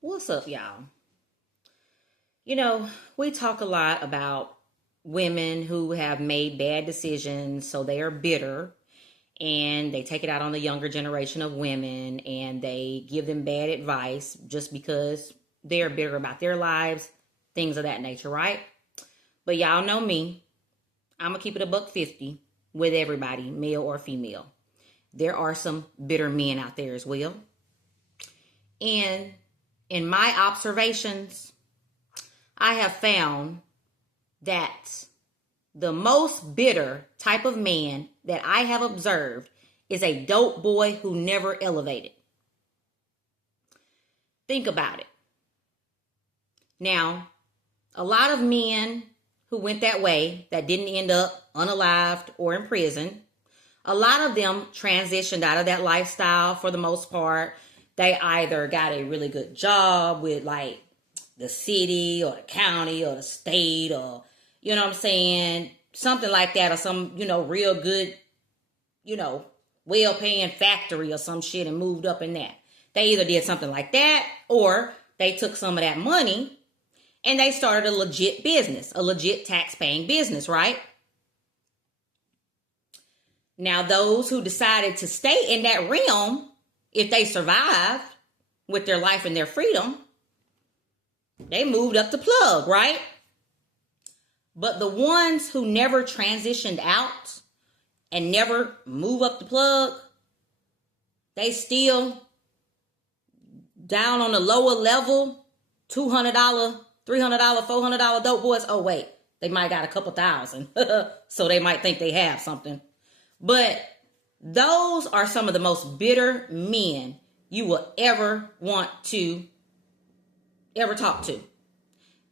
What's up, y'all? You know, we talk a lot about women who have made bad decisions, so they are bitter and they take it out on the younger generation of women and they give them bad advice just because they're bitter about their lives, things of that nature, right? But y'all know me. I'm going to keep it a buck 50 with everybody, male or female. There are some bitter men out there as well. And in my observations, I have found that the most bitter type of man that I have observed is a dope boy who never elevated. Think about it. Now, a lot of men who went that way that didn't end up unalived or in prison, a lot of them transitioned out of that lifestyle for the most part. They either got a really good job with like the city or the county or the state or, you know what I'm saying, something like that, or some, real good, well-paying factory or some shit and moved up in that. They either did something like that or they took some of that money and they started a legit business, a legit tax-paying business, right? Now, those who decided to stay in that realm, if they survived with their life and their freedom, they moved up the plug, right? But the ones who never transitioned out and never move up the plug, they still down on the lower level, $200, $300, $400 dope boys. Oh, wait, they might got a couple thousand. So they might think they have something. But those are some of the most bitter men you will ever want to ever talk to.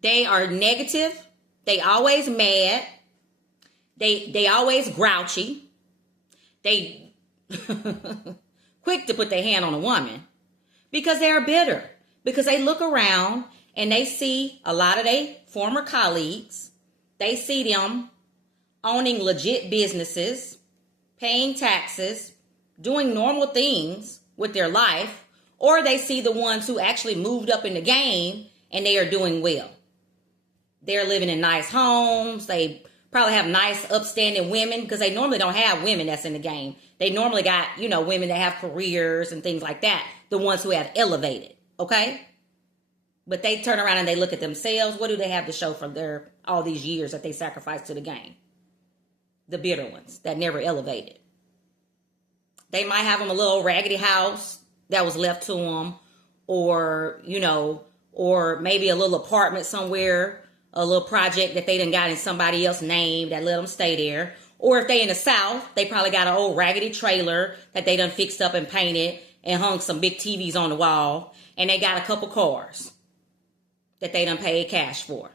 They are negative. They always mad. They always grouchy. They quick to put their hand on a woman because they are bitter. Because they look around and they see a lot of their former colleagues. They see them owning legit businesses, paying taxes, doing normal things with their life, or they see the ones who actually moved up in the game and they are doing well. They're living in nice homes. They probably have nice, upstanding women because they normally don't have women that's in the game. They normally got, women that have careers and things like that, the ones who have elevated, okay? But they turn around and they look at themselves. What do they have to show for all these years that they sacrificed to the game? The bitter ones that never elevated. They might have them a little raggedy house that was left to them, or, or maybe a little apartment somewhere, a little project that they done got in somebody else's name that let them stay there. Or if they in the South, they probably got an old raggedy trailer that they done fixed up and painted and hung some big TVs on the wall. And they got a couple cars that they done paid cash for.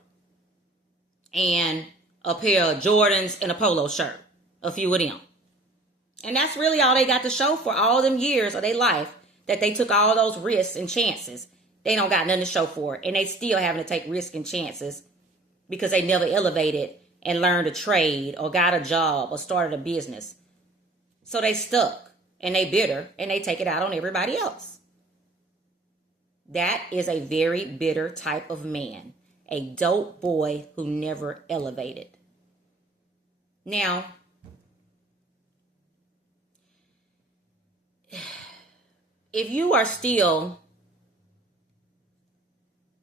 And a pair of Jordans and a polo shirt. A few of them. And that's really all they got to show for all them years of their life that they took all those risks and chances. They don't got nothing to show for it. And they still having to take risks and chances because they never elevated and learned a trade or got a job or started a business. So they stuck and they bitter and they take it out on everybody else. That is a very bitter type of man. A dope boy who never elevated. Now, if you are still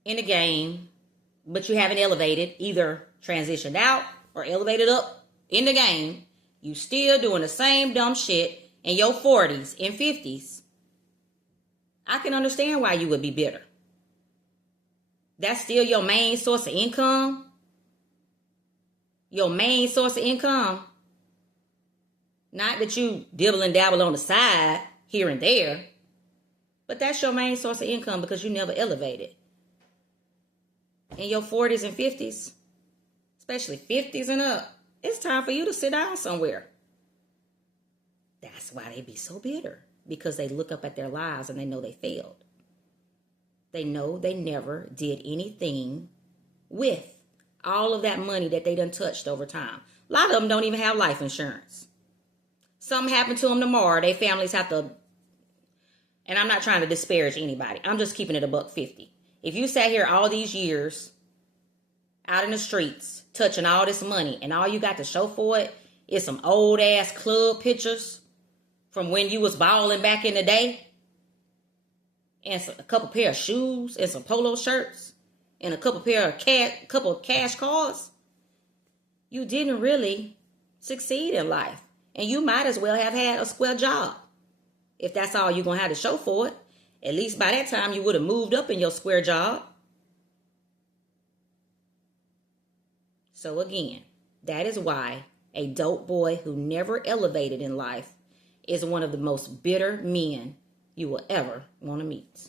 in the game, but you haven't elevated, either transitioned out or elevated up in the game, you still doing the same dumb shit in your 40s and 50s, I can understand why you would be bitter. That's still your main source of income. Your main source of income. Not that you dibble and dabble on the side here and there, but that's your main source of income because you never elevated. In your 40s and 50s, especially 50s and up, it's time for you to sit down somewhere. That's why they be so bitter, because they look up at their lives and they know they failed. They know they never did anything with all of that money that they done touched over time. A lot of them don't even have life insurance. Something happened to them tomorrow, their families have to, and I'm not trying to disparage anybody. I'm just keeping it a buck 50. If you sat here all these years out in the streets, touching all this money, and all you got to show for it is some old ass club pictures from when you was balling back in the day, and a couple pair of shoes and some polo shirts and a couple of cash cards, you didn't really succeed in life. And you might as well have had a square job. If that's all you're going to have to show for it. At least by that time you would have moved up in your square job. So again, that is why a dope boy who never elevated in life is one of the most bitter men you will ever want to meet.